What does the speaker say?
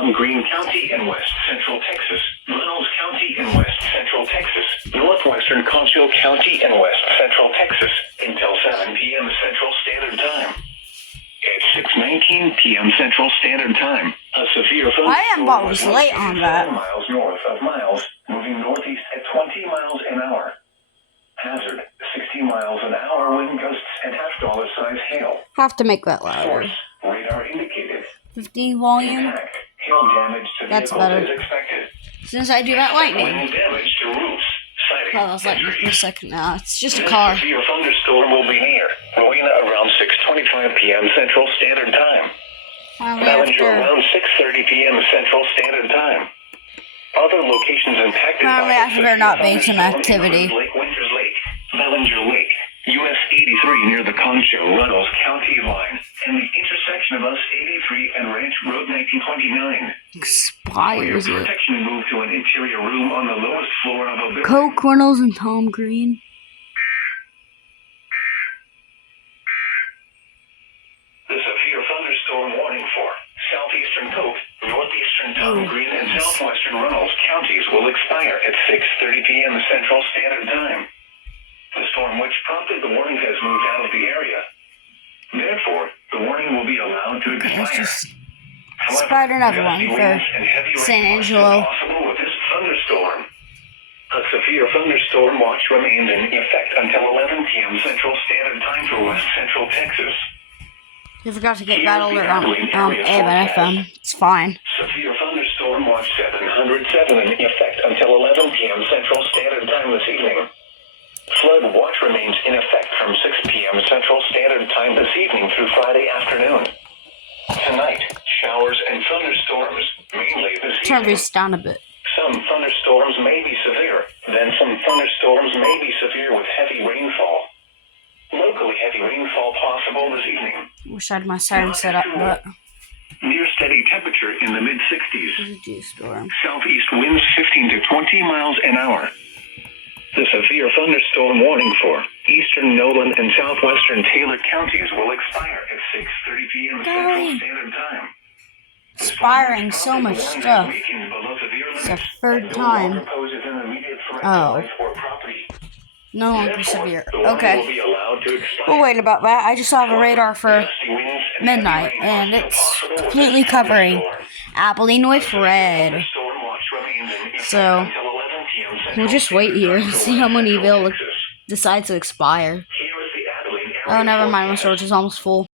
Tom Green County in west central Texas, Reynolds County in west central Texas, northwestern Concho County in west central Texas, until 7 p.m. Central Standard Time. At 6:19 p.m. Central Standard Time, a severe thunderstorm was late on that. 7 miles north of Miles, moving northeast at 20 miles an hour. Hazard, 60 miles an hour wind gusts and half-dollar-size hail. Have to make that louder. Source, radar indicated. 50 volume. Impact, hail damage to That's vehicles better. is expected. Since I do that lightning. Wind damage to roofs, siding, Oh, I was lightning and for a trees. second now. It's just a This car. severe thunderstorm will be near Rowena around 6:25 p.m. Central Standard Time. Finally Ballinger after. around 6:30 p.m. Central Standard Time. Other locations impacted Finally by after there not being some thunderstorm activity. include Lake Winters Lake, Ballinger Lake, US 83 near the Concho Reynolds County line, and the intersection of US 83 and Ranch Road 1929. Expires For your it. protection, move to an interior room on the lowest floor of a building. Coke, Reynolds, and Tom Green. The severe thunderstorm warning for southeastern Coke, northeastern Tom Green, and southwestern Reynolds counties will expire at 6:30 p.m. Central Standard Time. The storm which prompted the warning has moved out of the area. Therefore, the warning will be allowed to Let's expire. just However, start another gusty one for winds and heavy San rain are still Angelo. possible with this thunderstorm. A severe thunderstorm watch remains in effect until 11 p.m. Central Standard Time for West Central Texas. You forgot to get that alert on AM and FM. It's fine. Severe thunderstorm watch 707 in effect until 11 p.m. Central Standard Time this evening. Flood watch remains in effect from 6 p.m. Central Standard Time this evening through Friday afternoon. Tonight, showers and thunderstorms, mainly this Turn evening. this down a bit. Some thunderstorms may be severe, then some thunderstorms may be severe with heavy rainfall. Locally heavy rainfall possible this evening. Wish I had my siren set up, but Near steady temperature in the mid-60s. do storm. Southeast winds 15 to 20 miles an hour. The severe thunderstorm warning for eastern Nolan and southwestern Taylor counties will expire at 6:30 p.m. Central Standard Time. Expiring so much stuff. It's the third time. Oh. No longer severe. Okay. We'll wait about that. I just have a radar for midnight, and it's completely covering Abilene with red. So, we'll just wait here and see how many will decide to expire. Oh, never mind. My storage is almost full.